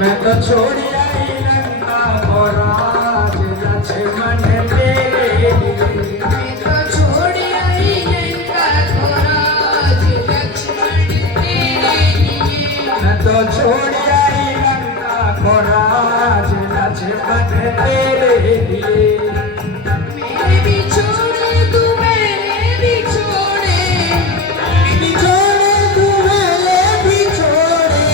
मैं तो छोड़ आई लंका और राज लक्ष्मण तेरे लिए। मैं तो छोड़ आई लंका को राज लक्ष्मण तेरे लिए। मैं तो छोड़ आई लंका को राज लक्ष्मण तेरे लिए। मेरे भी छोड़े तू मेरे भी छोड़े, भी छोड़े तू मेरे भी छोड़े,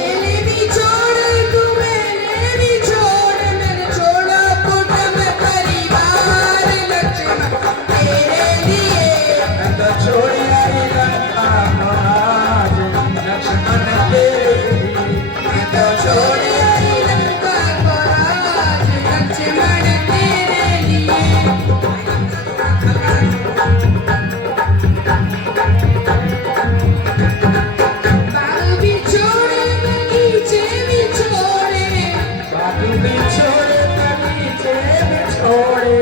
मेरे भी छोड़े तू मेरे भी छोड़े। मैंने छोड़ा कुटुंब परिवार लक्ष्मण तेरे लिए। मैं तो छोड़ आई लंका को राज लक्ष्मण तेरे लिए। मैं तो छोड़ आई लंका को राज लक्ष्मण तेरे लिए। बाग भी छोड़े बगीचे भी छोड़े, बाग भी छोड़े बगीचे भी छोड़े,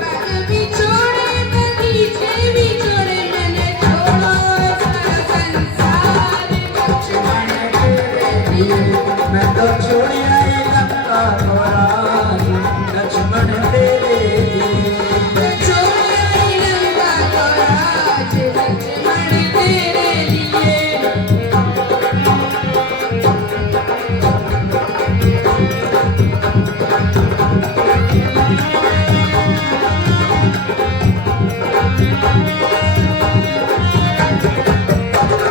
बाग भी छोड़े बगीचे भी छोड़े। मैंने छोड़ा सारा संसार लक्ष्मण तेरे लिए। मैं तो छोड़ आई लंका को राज लक्ष्मण तेरे लिए। मैं छोड़ आई लंका को राज लक्ष्मण तेरे लिए।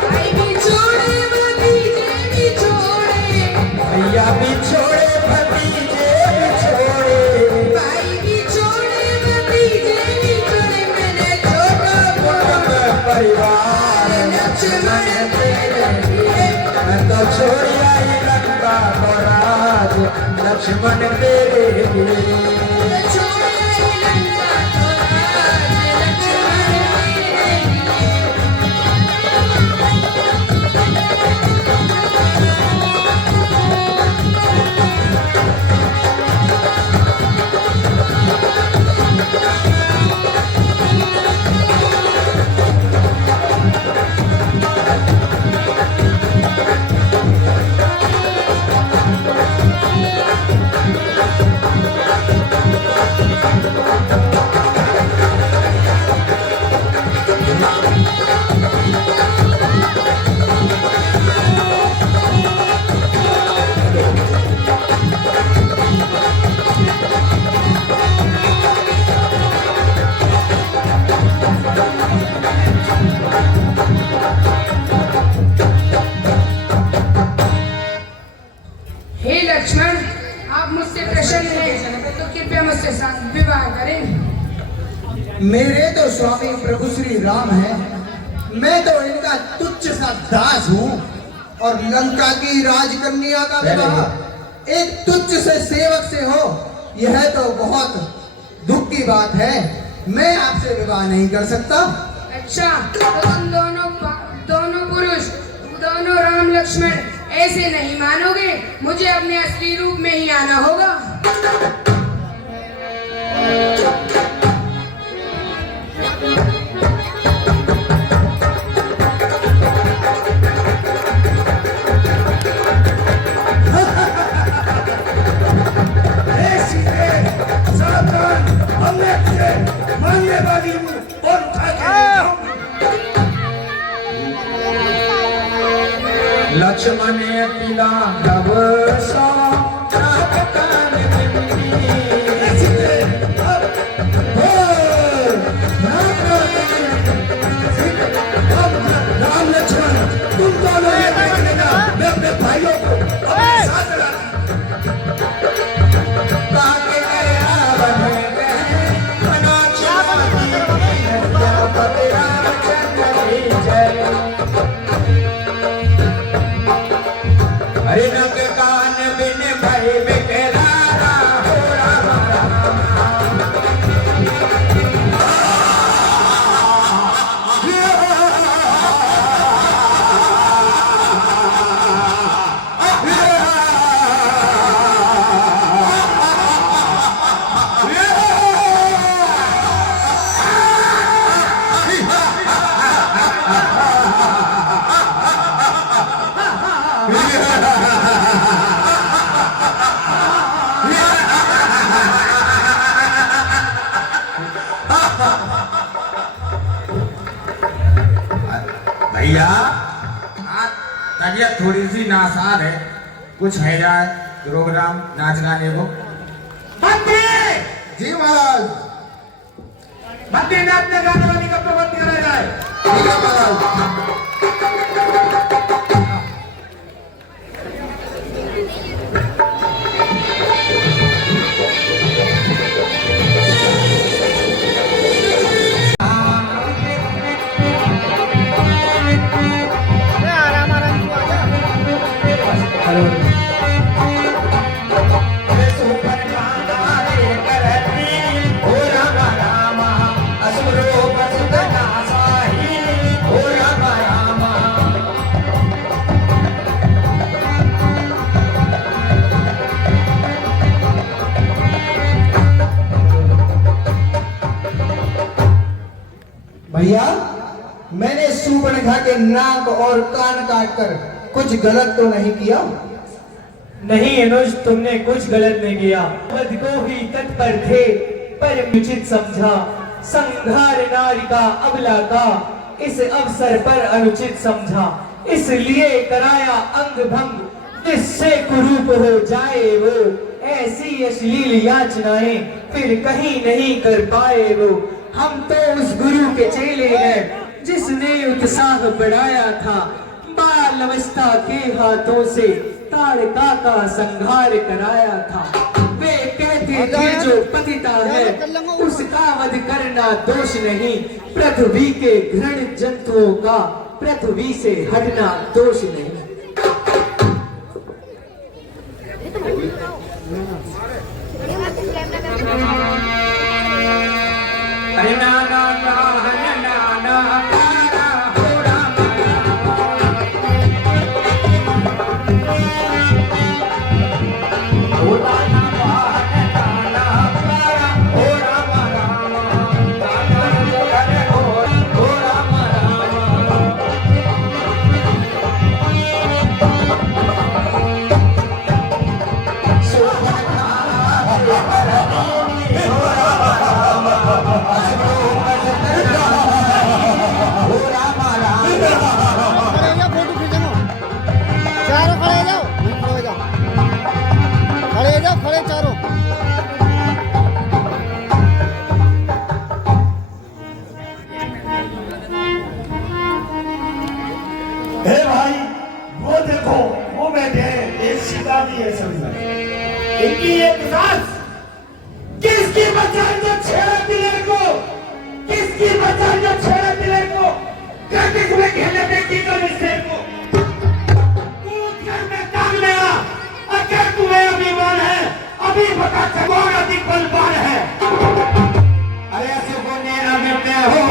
भाई भी छोड़े बगीचे भी छोड़े, भैया भी छोड़े भतीजे भी छोड़े, भाई भी छोड़े बगीचे भी छोड़े। मैंने छोड़ा कुटुंब परिवार लक्ष्मण तेरे लिए। मैं तो छोड़ आई लंका को राज लक्ष्मण तेरे लिए। मैं छोड़ आई लंका को राज लक्ष्मण तेरे लिए। हे लक्ष्मण, आप मुझसे प्रसन्न हैं तो कृपया मुझसे साथ विवाह करें। मेरे तो स्वामी प्रभु श्री राम है, मैं तो इनका तुच्छ सा दास हूँ और लंका की राजकन्या का विवाह एक तुच्छ से सेवक से हो, यह तो बहुत दुख की बात है। मैं आपसे विवाह नहीं कर सकता। अच्छा, तो तुम दोनों पुरुष, दोनों राम लक्ष्मण ऐसे नहीं मानोगे। मुझे अपने असली रूप में ही आना होगा। मानने वाली हूँ और उठा के ले जाऊं। लक्ष्मण तिला नव सौ कान राम लक्ष्मण तुम दोनों ये देख लेना, मैं अपने भाइयों को अपने साथ हरे नग कान बिन भय बेकरारा हो राम भैया आज तबीयत थोड़ी सी नासाज है, कुछ है जाए प्रोग्राम नाच गाने को। बंदी जी महाराज। बंदी नाचने गाने वाली का प्रबंध करा जाए। ठीक है महाराज। भैया मैंने सूर्पणखा के नाक और कान काटकर कुछ गलत तो नहीं किया? नहीं अनुज, तुमने कुछ गलत नहीं किया। वध को ही तत्पर थे पर उचित समझा, संघार नारी का अबला का इस अवसर पर अनुचित समझा, इसलिए कराया अंग भंग जिससे कुरूप हो जाए वो, ऐसी अश्लील याचनाएं फिर कहीं नहीं कर पाए वो। हम तो उस गुरु के चेले हैं जिसने उत्साह बढ़ाया था, बाल अवस्था के हाथों से ताड़का का संहार कराया था। वे कहते थे जो पतिता है उसका वध करना दोष नहीं, पृथ्वी के घृण जंतुओं का पृथ्वी से हटना दोष नहीं। अरे ना ना ना ना ना ना इनकी ये पिशाच किसकी बचाई जो छेड़ा दिले को, किसकी बचाई जो छेड़ा दिले को, प्रैक्टिस में खेलने में की कर इसे को कूद कर मैदान में आ, अगर तुम्हें अभिमान है अभी पता चल कौन अधिक बलवान है। अरे ऐसे को नेरा मिलते हो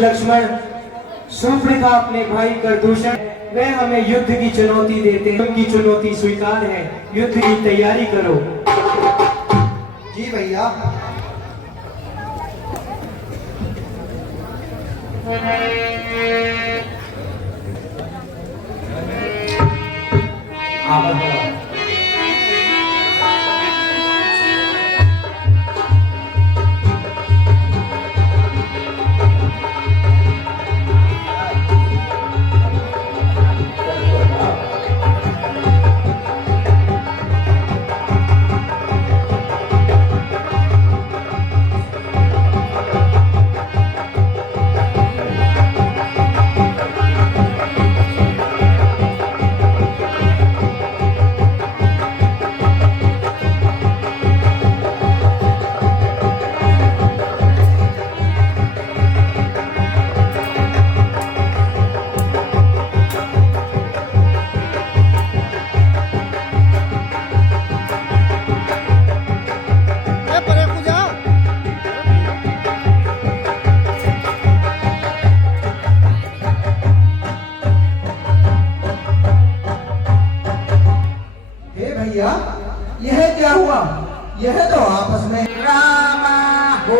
लक्ष्मण, शूर्पणखा अपने भाई करदूषण वह हमें युद्ध की चुनौती देते हैं, उनकी चुनौती स्वीकार है, युद्ध की तैयारी करो। जी भैया। दिया। यह क्या हुआ? यह तो आपस में रामा हो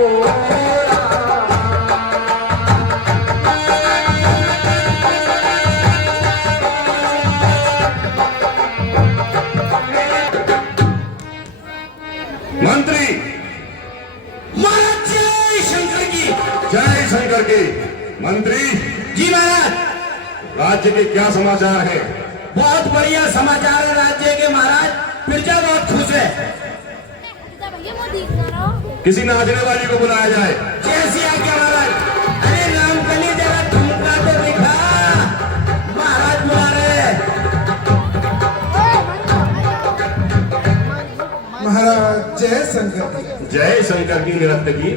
मंत्री महाराज जय शंकर की। जय शंकर की। मंत्री जी महाराज, राज्य के क्या समाचार है? बहुत बढ़िया समाचार है राज्य के महाराज। प्रजा बहुत खुश है। किसी नाचने वाली को बुलाया जाए। जैसी आज्ञा महाराज। अरे रामकली जरा ठुमका तो दिखा, महाराज बुला रहे हैं। महाराज जय शंकर की। जय शंकर की निरत्तकी।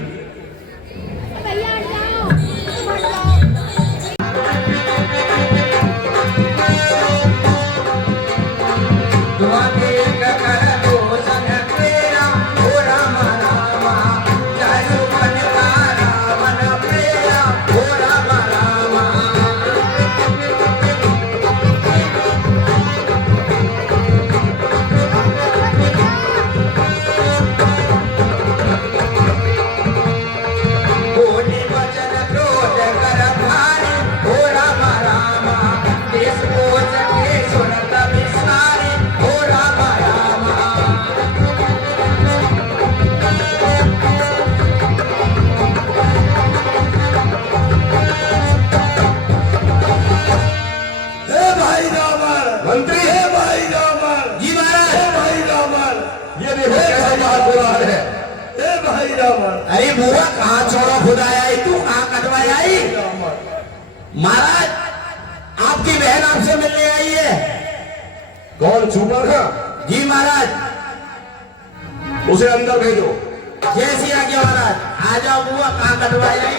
मंत्री भाई रावण, जी महाराज। भाई रावण, ये देखो कैसा बात हो रहा है। हे भाई रावण, अरे बुआ कहाँ छोड़ो खुदाया आई, तू कहाँ कटवाया आई? महाराज आपकी बहन आपसे मिलने आई है। कौन छुपा था? जी महाराज। उसे अंदर भेजो। जैसी आज्ञा महाराज। आ जाओ बुआ, कहाँ कटवाया आई?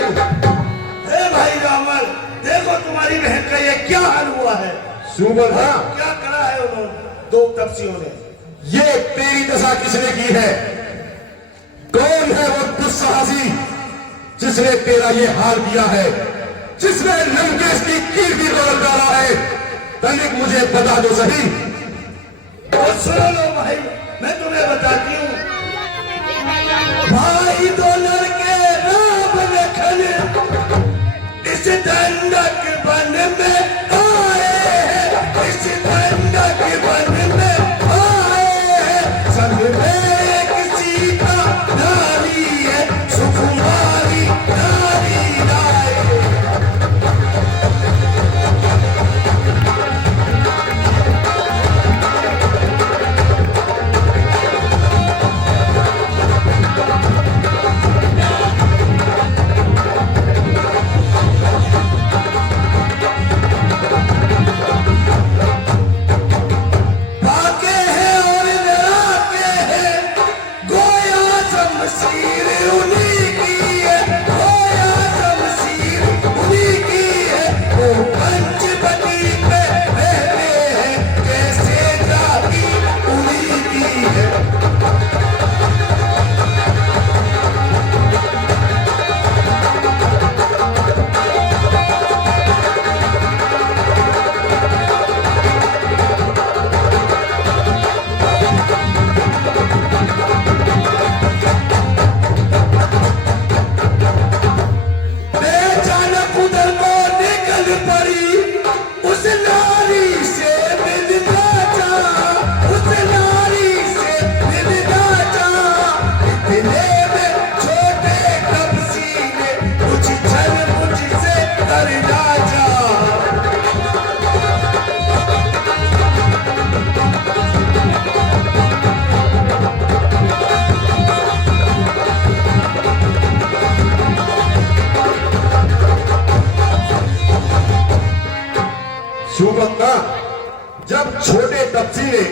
हे भाई रावण, देखो तुम्हारी बहन का ये क्या हाल हुआ है। सुपर था। क्या करा है उन्होंने दो तपस्वियों ने? ये तेरी दशा किसने की है? कौन है वो दुस्साहसी जिसने तेरा ये हाल किया है, जिसने लंकेश की कीर्ति को डाला है? तनिक मुझे बता दो सही। और सुनो लो भाई, मैं तुम्हें बताती हूँ। भाई दो लड़के राम लखन इस दंडक वन में आए हैं, इस दंडक वन में आए हैं। संग में एक सीता नारी है, सुकुमारी नारी राय। भागे हैं और डराते हैं, गोया शमशीर उन्हीं की है, गोया शमशीर उन्हीं की है। वो पंचवटी पे रहते हैं, कैसे जाती उन्हीं की है। अचानक उधर को निकल पड़ी, उस नारी से मिलना चाहा, उस नारी से मिलना चाहा। इतने में छोटे तपसी ने कुछ छल मुझसे करना चाहा। सुबक्ता, जब छोटे तपसी ने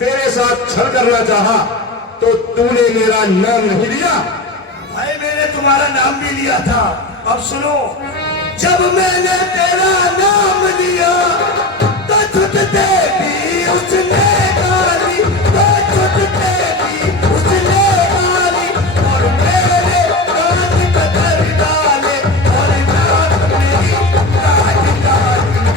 तेरे साथ छल करना चाहा तो तूने मेरा नाम नहीं लिया। भाई मैंने तुम्हारा नाम भी लिया था। अब सुनो, जब मैंने तेरा नाम लिया तो छुटते भी उसने गाली, तो छुटते भी उसने गाली। और मेरे कान कतर डाले और नाक मेरी काट डाली।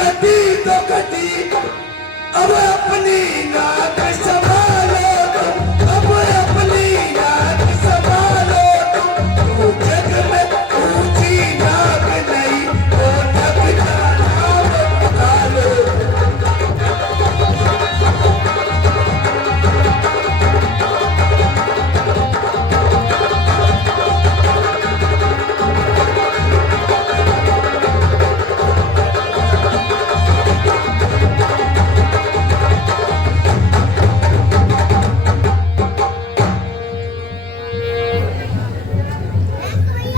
कटी तो कटी, अब अपनी नाक संभालो तुम, अब अपनी नाक संभालो तुम। तू जग में ऊंची नाक नहीं, तो ठग जाना बता लो।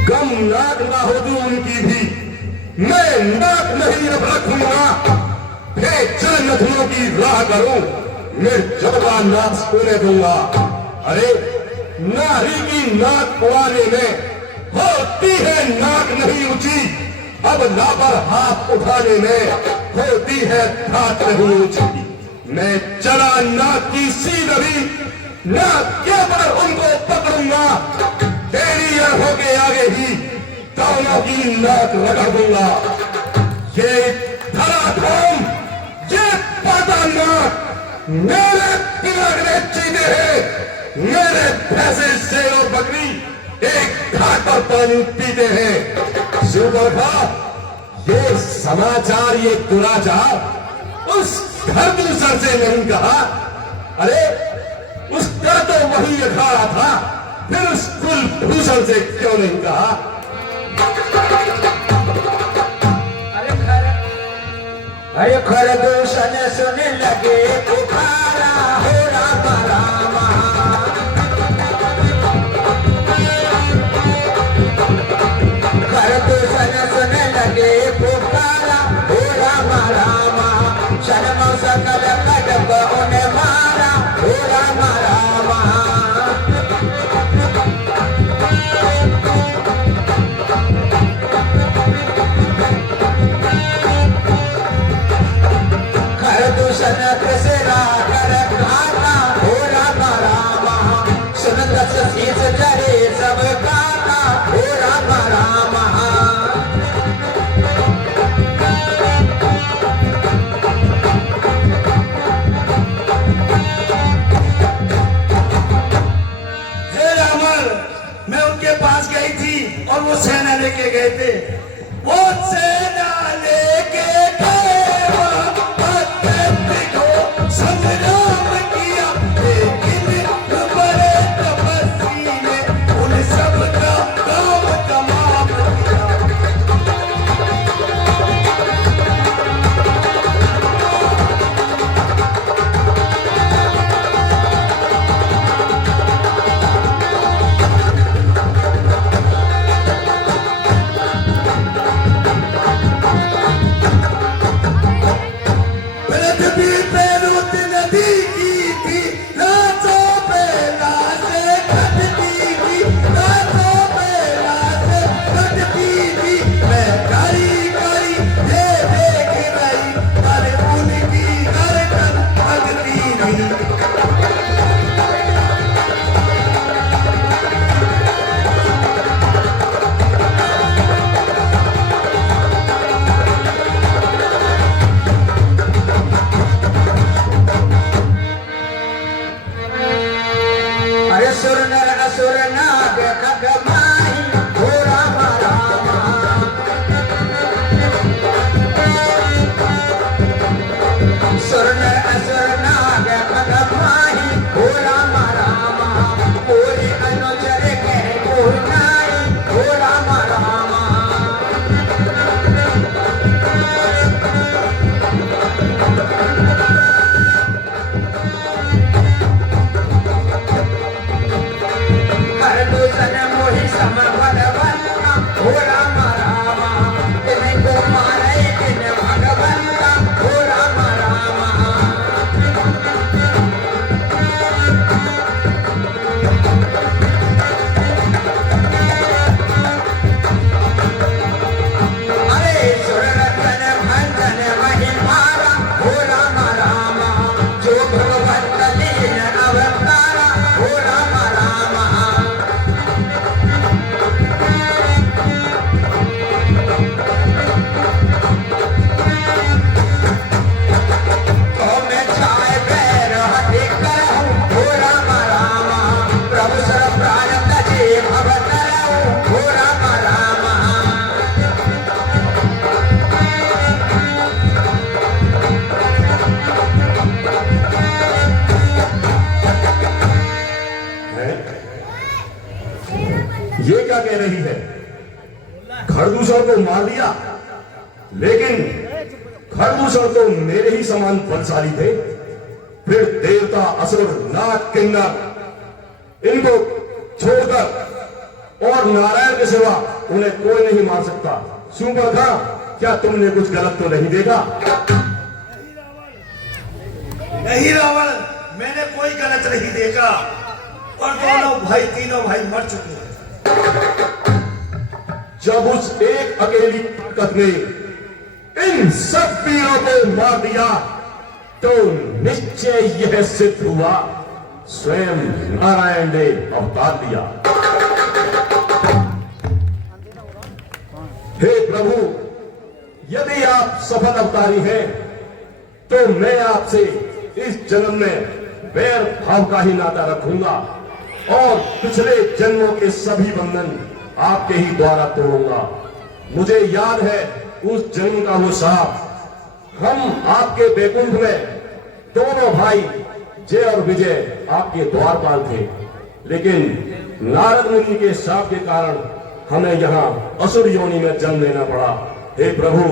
कम नाक ना हो दूं उनकी भी, मैं नाक नहीं अब रखूंगा। चल नथुनों की राह करूं, मैं जबा नाक खोले दूंगा। अरे नारी की नाक उड़ाने में होती है नाक नहीं ऊंची, अब लापर हाथ उठाने में होती है धात नहीं ऊंची। मैं चला नाक की सी रवि, नाक के पर उनको पकड़ूंगा। तेरी आंखों के आगे ही दोनों की नाक लगा दूंगा। ये धराधम, ये पातालनाक मेरे पिलाने चीते हैं। मेरे भैंसे से और बकरी एक घाट पर पानी पीते हैं। सुबह ये समाचार, ये दुराचार उस घर दूसर से नहीं कहा। अरे उसका तो वही अखाड़ा था, फिर उस कुलभूषण से क्यों नहीं कहा? अरे खरदूषण सुनने लगे पुकारा हो राम राम। खरदूषण सुनने लगे पुकारा हो राम राम। शर्म सकल कटक उन्हें मारा हो राम राम। खरदूषण कसेरा कर खाता हो राम राम। सुनत शीस चढ़े सब गाता हो राम राम। मेरे ही है। खरदूषण को मार दिया, लेकिन खरदूषण तो मेरे ही समान बलशाली थे। फिर देवता, असुर, नाग, किन्नर इनको छोड़कर और नारायण के सिवा उन्हें कोई नहीं मार सकता। सुपर्णखा, क्या तुमने कुछ गलत तो नहीं देखा? नहीं रावण, मैंने कोई गलत नहीं देखा और तीनों भाई मर चुके हैं। जब उस एक अकेली ताकत ने इन सब वीरों को मार दिया तो निश्चय यह सिद्ध हुआ स्वयं नारायण ने अवतार दिया। हे प्रभु, यदि आप सफल अवतारी हैं तो मैं आपसे इस जन्म में वैर भाव का ही नाता रखूंगा और पिछले जन्मों के सभी बंधन आपके ही द्वारा तोड़ूंगा। मुझे याद है उस जन्म का वो साप। हम आपके बैकुंठ में दोनों भाई जय और विजय आपके द्वारपाल थे, लेकिन नारद मुनि के शाप के कारण हमें यहाँ असुर योनि में जन्म लेना पड़ा। हे प्रभु,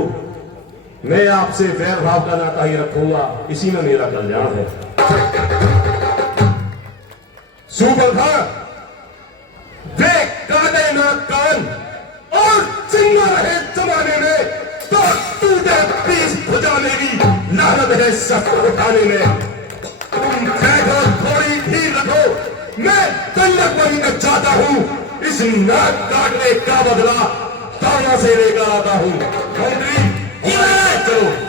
मैं आपसे वैर भाव का नाता ही रखूंगा, इसी में मेरा कल्याण है। सुपर्णखा, वे काटे ना कान और चिंगा रहे जमाने में तो टूटे पीस भुजा मेरी लानत है शस्त्र उठाने में। तुम बैठो, थोड़ी धीर रखो, मैं कन्नक बनकर जाता हूँ। इस नाक काटने का बदला ताना से लेकर आता हूँ। मंत्री, चलो।